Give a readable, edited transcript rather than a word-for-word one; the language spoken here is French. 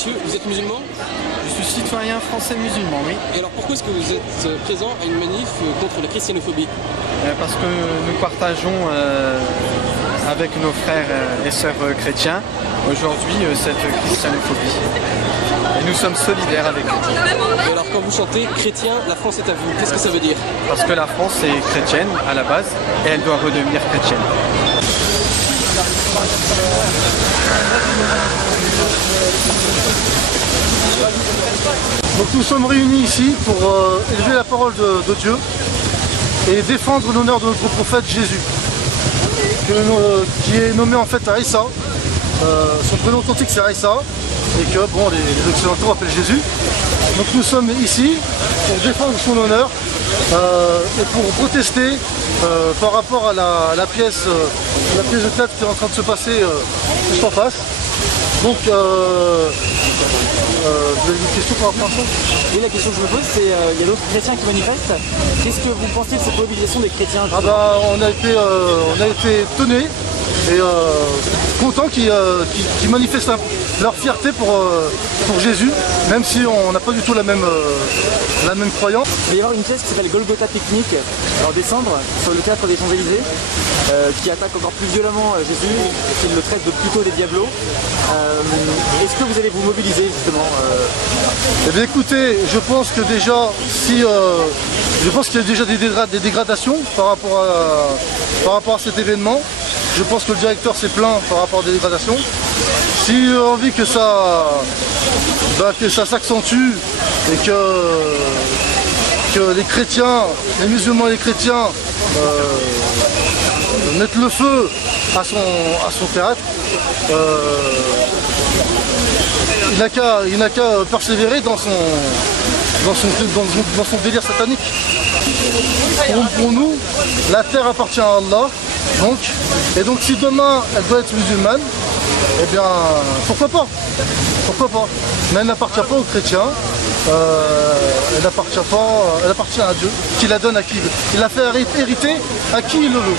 monsieur, vous êtes musulman? Je suis citoyen français musulman, oui. Et alors pourquoi est-ce que vous êtes présent à une manif contre la christianophobie? Parce que nous partageons avec nos frères et sœurs chrétiens aujourd'hui cette christianophobie. Et nous sommes solidaires avec eux. Et alors quand vous chantez « Chrétien, la France est à vous », qu'est-ce que ça veut dire? Parce que la France est chrétienne à la base et elle doit redevenir chrétienne. Donc nous sommes réunis ici pour élever la parole de Dieu et défendre l'honneur de notre prophète Jésus, qui est nommé en fait à Issa. Son prénom authentique c'est Issa et que bon, les occidentaux l'appellent Jésus. Donc nous sommes ici pour défendre son honneur et pour protester par rapport à la pièce de théâtre qui est en train de se passer juste en face. Donc vous avez une question par rapport à ça? Et la question que je me pose, c'est il y a d'autres chrétiens qui manifestent. Qu'est-ce que vous pensez de cette mobilisation des chrétiens? Ah bah, on a été étonnés et contents qu'ils manifestent leur fierté pour Jésus, même si on n'a pas du tout la même croyance. Il va y avoir une pièce qui s'appelle Golgotha Picnic en décembre sur le théâtre des Champs-Élysées qui attaque encore plus violemment Jésus, qui le traite de plutôt des diablos. Est-ce que vous allez vous mobiliser justement Eh bien écoutez, je pense que déjà je pense qu'il y a déjà des dégradations par rapport à cet événement. Je pense que le directeur s'est plaint par rapport à des dégradations. S'il a envie que ça s'accentue et que les chrétiens, les musulmans et les chrétiens mettent le feu à son théâtre, il n'a qu'à persévérer dans son délire satanique. Pour nous, la terre appartient à Allah. Donc si demain elle doit être musulmane, eh bien pourquoi pas? Mais elle n'appartient pas aux chrétiens, elle appartient à Dieu, qui la donne à qui il veut. Il l'a fait hériter à qui il le veut.